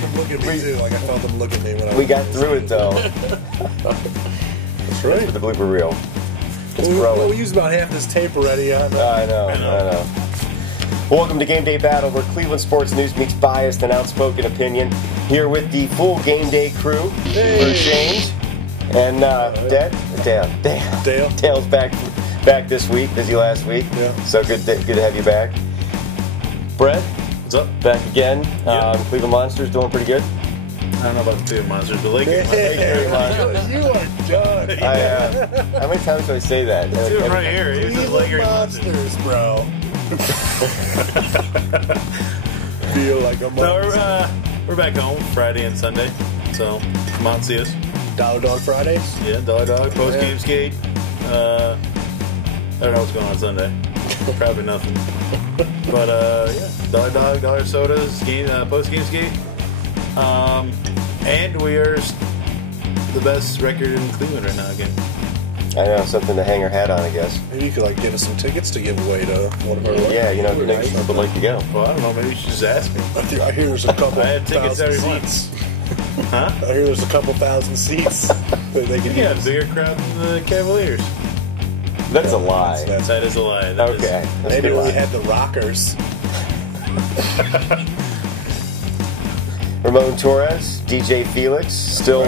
seen them look at me too. Like I felt them look at me when I. We got through it though. That's right. With the blooper reel. Well, we used about half this tape already. I know. Well, welcome to Game Day Battle, where Cleveland sports news meets biased and outspoken opinion. Here with the full Game Day crew. Hey. James and Dale. Dale's back this week. Busy last week. Yeah. So good to have you back. Brett, what's up? Back again. Yep. Cleveland Monsters doing pretty good. I don't know about the Cleveland Monsters, but Lakers Monsters. You are done. How many times do I say that? Let's do it right here. Here's the Lakers Monsters, bro. Feel like a monster. So we're back home Friday and Sunday. So come on, see us. Dollar Dog Fridays? Yeah, Dollar Dog, post-game skate. I don't know what's going on Sunday. Probably nothing. But yeah, Dollar Dog, Dollar Sodas, post-game skate. And we are the best record in Cleveland right now again. I know, something to hang our hat on, I guess. Maybe you could get us some tickets to give away to one of our. Yeah, next people would like to go. Well, I don't know. Maybe you should just ask me. I hear there's a couple. I had tickets every seats. Huh? I hear there's a couple thousand seats that they can Yeah, use. bigger crowd than the Cavaliers. That's a lie. That is a lie. Okay. Maybe we had the Rockers. Ramon Torres, DJ Felix, still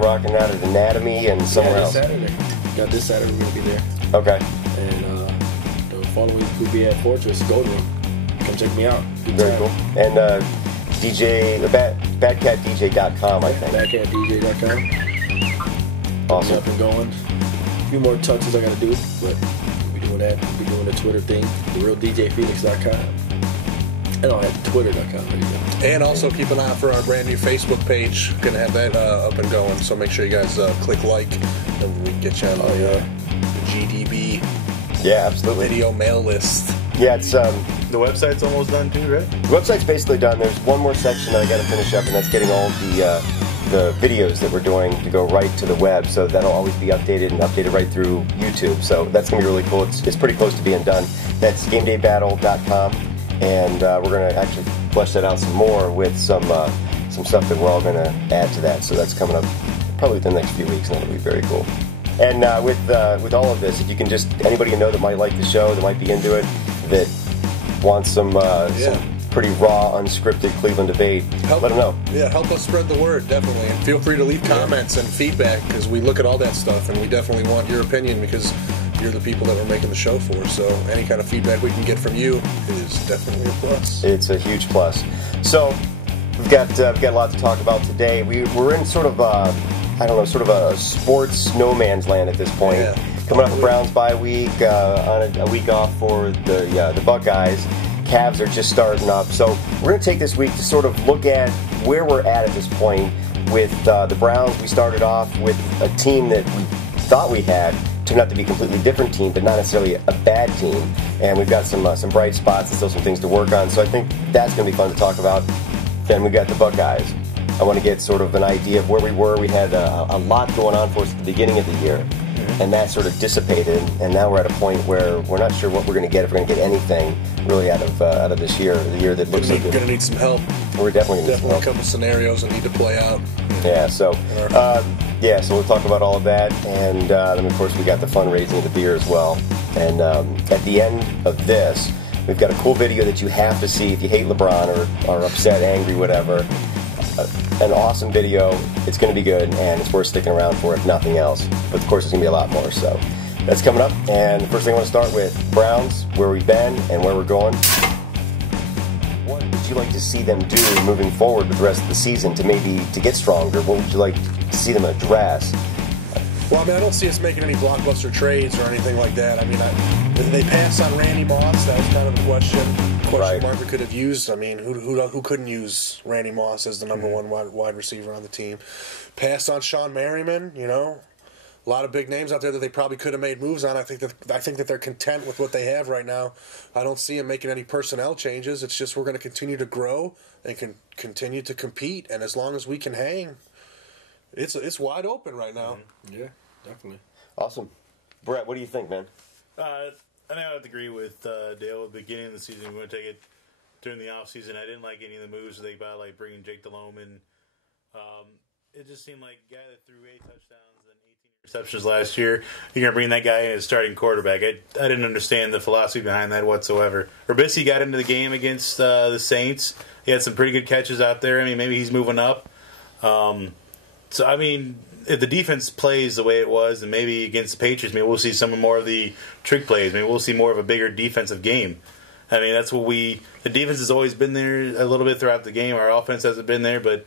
rocking out at Anatomy and somewhere else. Saturday. Got this Saturday we're gonna be there. Okay. And the following week we'll be at Fortress Golden Room. Come check me out. Very cool. And DJ BadCatDJ.com, I think. BadCatDJ.com. Awesome. Up and going. A few more touches I gotta do, but we'll be doing that. We'll be doing the Twitter thing. TheRealDJFelix.com. And I'll have Twitter.com. There you go. And also keep an eye out for our brand new Facebook page. Gonna have that up and going. So make sure you guys click like, and we can get you on the GDB. Yeah, absolutely. Video mail list. Yeah, it's The website's almost done too, right? the website's basically done. There's one more section that I got to finish up, and that's getting all the videos that we're doing to go right to the web. So that'll always be updated and updated right through YouTube. So that's gonna be really cool. It's pretty close to being done. That's GameDayBattle.com. And we're going to actually flesh that out some more with some stuff that we're all going to add to that. So that's coming up probably within the next few weeks, and that'll be very cool. And with all of this, if you can just, anybody you know that might like the show, that might be into it, that wants some pretty raw, unscripted Cleveland debate, let them know. Yeah, help us spread the word, definitely. And feel free to leave comments and feedback, because we look at all that stuff, and we definitely want your opinion, because you're the people that we're making the show for. So any kind of feedback we can get from you is definitely a plus. It's a huge plus. So we've got a lot to talk about today. We're in sort of a sports no man's land at this point. Yeah. Coming off a Browns bye week, on a week off for the Buckeyes. Cavs are just starting up. So we're going to take this week to sort of look at where we're at this point with the Browns. We started off with a team that we thought we had. Turned out to be a completely different team, but not necessarily a bad team. And we've got some bright spots and still some things to work on. So I think that's going to be fun to talk about. Then we got the Buckeyes. I want to get sort of an idea of where we were. We had a lot going on for us at the beginning of the year, and that sort of dissipated. And now we're at a point where we're not sure what we're going to get, if we're going to get anything really out of this year, the year that looks like we're going to need some help. We're definitely going to need some help. A couple scenarios that need to play out. Yeah, so we'll talk about all of that, and then of course we got the fundraising of the beer as well. And at the end of this, we've got a cool video that you have to see if you hate LeBron or upset, angry, whatever. An awesome video. It's going to be good, and it's worth sticking around for if nothing else. But of course, there's going to be a lot more. So that's coming up. And the first thing I want to start with, Browns, where we've been and where we're going. What would you like to see them do moving forward with the rest of the season to get stronger? What would you like to see them address? Well, I mean, I don't see us making any blockbuster trades or anything like that. I mean, did they pass on Randy Moss? That was kind of a question mark we could have used. I mean, who couldn't use Randy Moss as the number one wide receiver on the team? Passed on Sean Merriman, a lot of big names out there that they probably could have made moves on. I think that they're content with what they have right now. I don't see them making any personnel changes. It's just we're going to continue to grow and continue to compete. And as long as we can hang, it's wide open right now. Yeah, definitely. Awesome. Brett, what do you think, man? I think I have to agree with Dale at the beginning of the season. We're going to take it during the offseason. I didn't like any of the moves they got, like bringing Jake Delhomme in. It just seemed like a guy that threw 8 touchdowns and 18 receptions last year. You're going to bring that guy in as starting quarterback. I didn't understand the philosophy behind that whatsoever. Trubisky got into the game against the Saints. He had some pretty good catches out there. I mean, maybe he's moving up. So, I mean, if the defense plays the way it was, and maybe against the Patriots, maybe we'll see some more of the trick plays. Maybe we'll see more of a bigger defensive game. I mean, that's what the defense has always been there a little bit throughout the game. Our offense hasn't been there, but,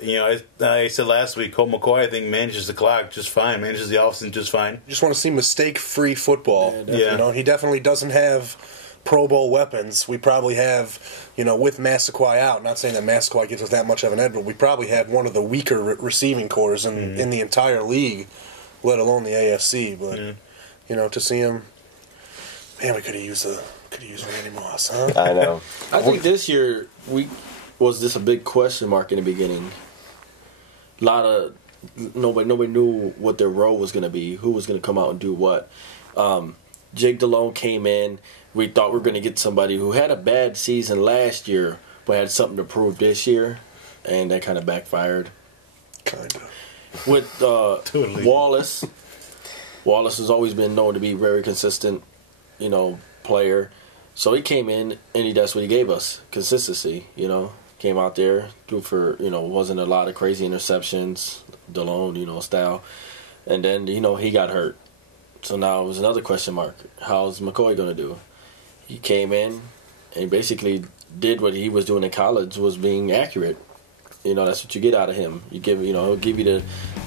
you know, I said last week, Colt McCoy, I think, manages the clock just fine, manages the offense just fine. Just want to see mistake-free football. Yeah. You know, he definitely doesn't have Pro Bowl weapons. We probably have, you know, with Massaquoi out, not saying that Massaquoi gives us that much of an edge, but we probably have one of the weaker receiving cores in the entire league, let alone the AFC. But, you know, to see him, man, we could have used Randy Moss, huh? I know. I think this year was this a big question mark in the beginning. A lot of nobody knew what their role was going to be, who was going to come out and do what. Jake Delhomme came in. We thought we were going to get somebody who had a bad season last year, but had something to prove this year, and that kind of backfired. Kind of. With Totally. Wallace has always been known to be very consistent, you know, player. So he came in, and that's what he gave us, consistency, you know. Came out there, threw for, you know, wasn't a lot of crazy interceptions, Delhomme, you know, style. And then, you know, he got hurt. So now it was another question mark. How's McCoy going to do? He came in and basically did what he was doing in college, was being accurate. You know, that's what you get out of him. You give, you know, he'll give you the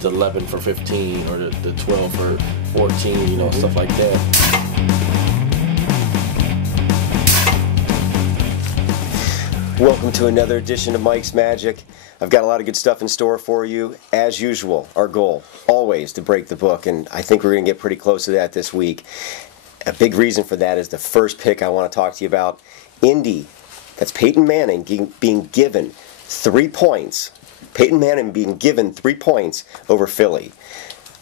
11 for 15 or the 12 for 14, you know, stuff like that. Welcome to another edition of Mike's Magic. I've got a lot of good stuff in store for you. As usual, our goal, always to break the book, and I think we're going to get pretty close to that this week. A big reason for that is the first pick I want to talk to you about. Indy, that's Peyton Manning being given 3 points. Peyton Manning being given 3 points over Philly.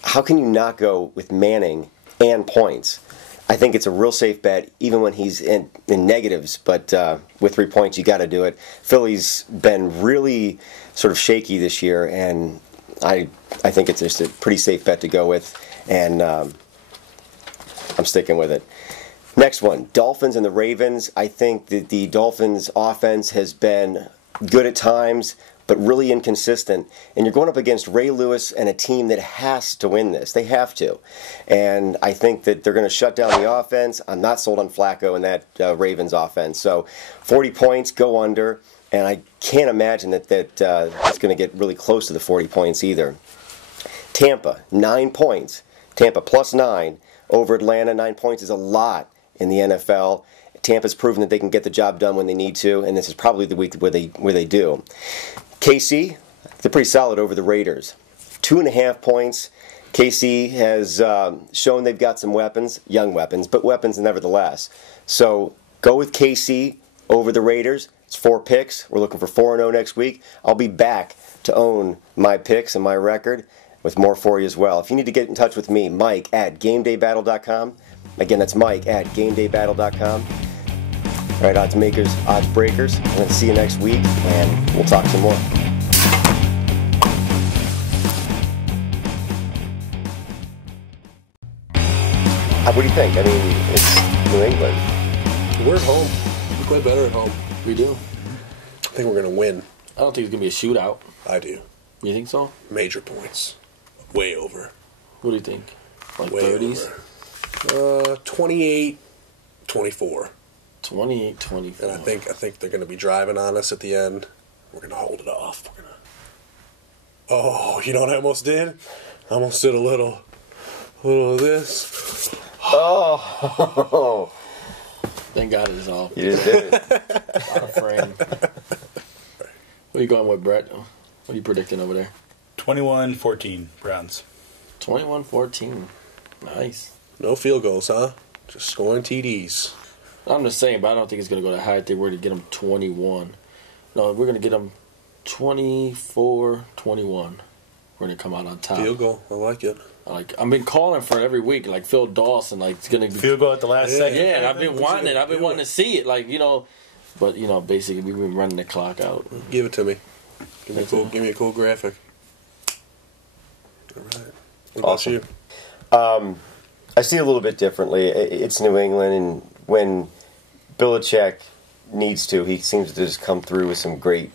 How can you not go with Manning and points? I think it's a real safe bet, even when he's in negatives, but with 3 points, you got to do it. Philly's been really sort of shaky this year, and I think it's just a pretty safe bet to go with, and I'm sticking with it. Next one, Dolphins and the Ravens. I think that the Dolphins' offense has been good at times, but really inconsistent. And you're going up against Ray Lewis and a team that has to win this. They have to. And I think that they're going to shut down the offense. I'm not sold on Flacco and that Ravens offense. So 40 points, go under. And I can't imagine that it's going to get really close to the 40 points either. Tampa, 9 points. Tampa plus 9 over Atlanta. 9 points is a lot in the NFL. Tampa's proven that they can get the job done when they need to, and this is probably the week where they do. KC, they're pretty solid over the Raiders. 2.5 points. KC has shown they've got some weapons, young weapons, but weapons nevertheless. So go with KC over the Raiders. It's 4 picks. We're looking for 4-0 next week. I'll be back to own my picks and my record with more for you as well. If you need to get in touch with me, Mike at GameDayBattle.com. Again, that's Mike at GameDayBattle.com. All right, odds makers, odds breakers. I'm going to see you next week, and we'll talk some more. What do you think? I mean, it's New England. We're at home. We play better at home. We do. I think we're going to win. I don't think it's going to be a shootout. I do. You think so? Major points. Way over. What do you think? Like Way 30s? Over. 28-24. 28-24. And I think they're going to be driving on us at the end. We're going to hold it off. Oh, you know what I almost did? I almost did a little of this. Oh. Thank God it is off. You just did it. Out of frame. What are you going with, Brett? What are you predicting over there? 21-14 Browns. 21-14. Nice. No field goals, huh? Just scoring TDs. I'm just saying, but I don't think it's going to go that high if they were to get them 21. No, we're going to get them 24-21. We're going to come out on top. Field goal. I like it. I've been calling for it every week, like Phil Dawson, like it's going to be Field goal at the last second. Yeah, and I've been wanting it. I've been wanting to see it. Like, you know, But basically we've been running the clock out. Give it to me. Give me a cool graphic. All right. What about Awesome. you? I see it a little bit differently. It's New England, and when Belichick needs to, he seems to just come through with some great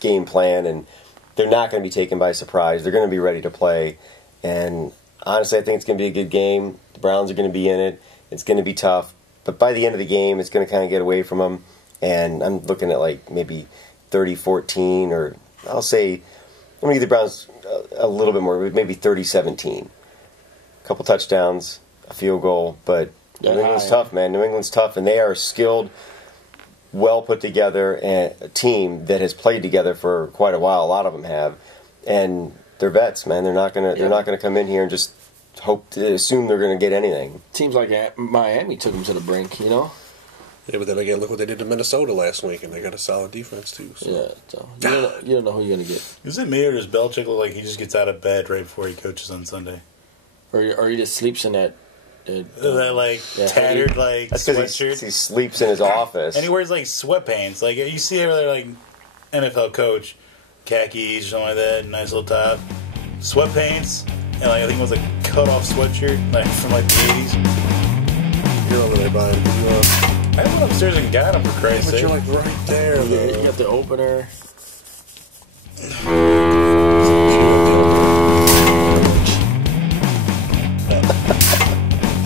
game plan, and they're not going to be taken by surprise. They're going to be ready to play, and honestly, I think it's going to be a good game. The Browns are going to be in it. It's going to be tough, but by the end of the game, it's going to kind of get away from them, and I'm looking at like maybe 30-14, or I'll say, I'm going to give the Browns a little bit more, maybe 30-17. A couple touchdowns, a field goal, but New England's tough, man. New England's tough, and they are a skilled, well put together a team that has played together for quite a while. A lot of them have, and they're vets, man. They're not gonna come in here and just assume they're gonna get anything. Teams like Miami took them to the brink, Yeah, but then again, look what they did to Minnesota last week, and they got a solid defense too. So. Yeah, so you don't know who you're gonna get. Is it me or does Belichick look like he just gets out of bed right before he coaches on Sunday? Or he just sleeps in that tattered That's because sweatshirt. he sleeps in his office, And he wears like sweatpants. Like you see every like NFL coach, khakis, something like that, nice little top, sweatpants, and like I think it was a cut off sweatshirt like from like the 80s. You're over there, Brian. I went upstairs and got him for Christ's But sake. you're like right there, You though. got the opener.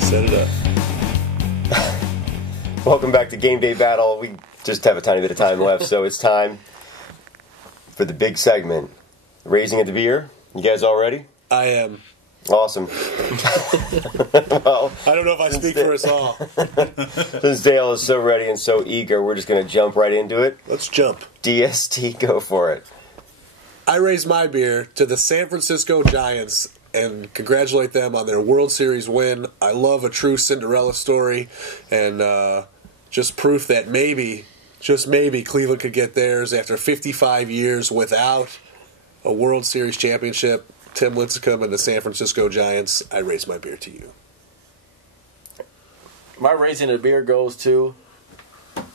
Set it up. Welcome back to Game Day Battle. We just have a tiny bit of time left, so it's time for the big segment. Raising of the beer. You guys all ready? I am. Awesome. Well, I don't know if I speak for us all. since Dale is so ready and so eager, we're just going to jump right into it. Let's jump. DST, go for it. I raise my beer to the San Francisco Giants and congratulate them on their World Series win. I love a true Cinderella story, and just proof that maybe, just maybe, Cleveland could get theirs after 55 years without a World Series championship. Tim Lincecum and the San Francisco Giants, I raise my beer to you. My raising of the beer goes to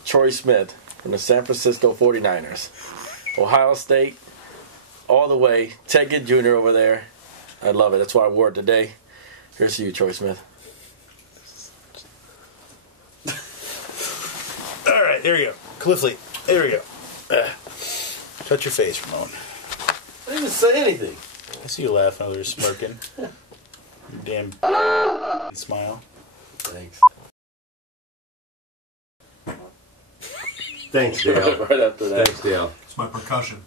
Troy Smith from the San Francisco 49ers. Ohio State, all the way. Ted Ginn Jr. over there. I love it. That's why I wore it today. Here's to you, Troy Smith. All right, there we go. Cliffley, there we go. Shut your face, Ramon. I didn't even say anything. I see you laughing over there, smirking. Your damn smile. Thanks. Thanks, Dale. Right after that. Thanks, Dale. It's my percussion.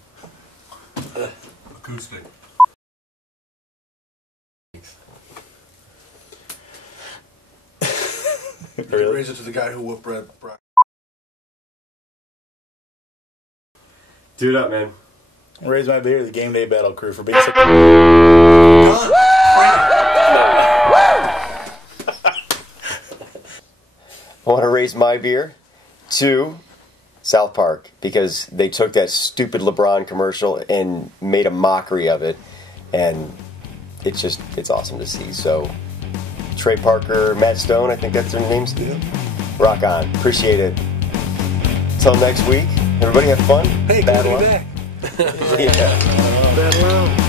Acoustic. Really? Raise it to the guy who whooped Brad. Do it up, man. Raise my beer to the Game Day Battle Crew for being so... I want to raise my beer to South Park because they took that stupid LeBron commercial and made a mockery of it, and it's awesome to see. So Trey Parker, Matt Stone, I think that's their names. Yeah. Rock on. Appreciate it. Till next week, everybody have fun. Hey, Battle good to be up. back. Yeah. Battle out.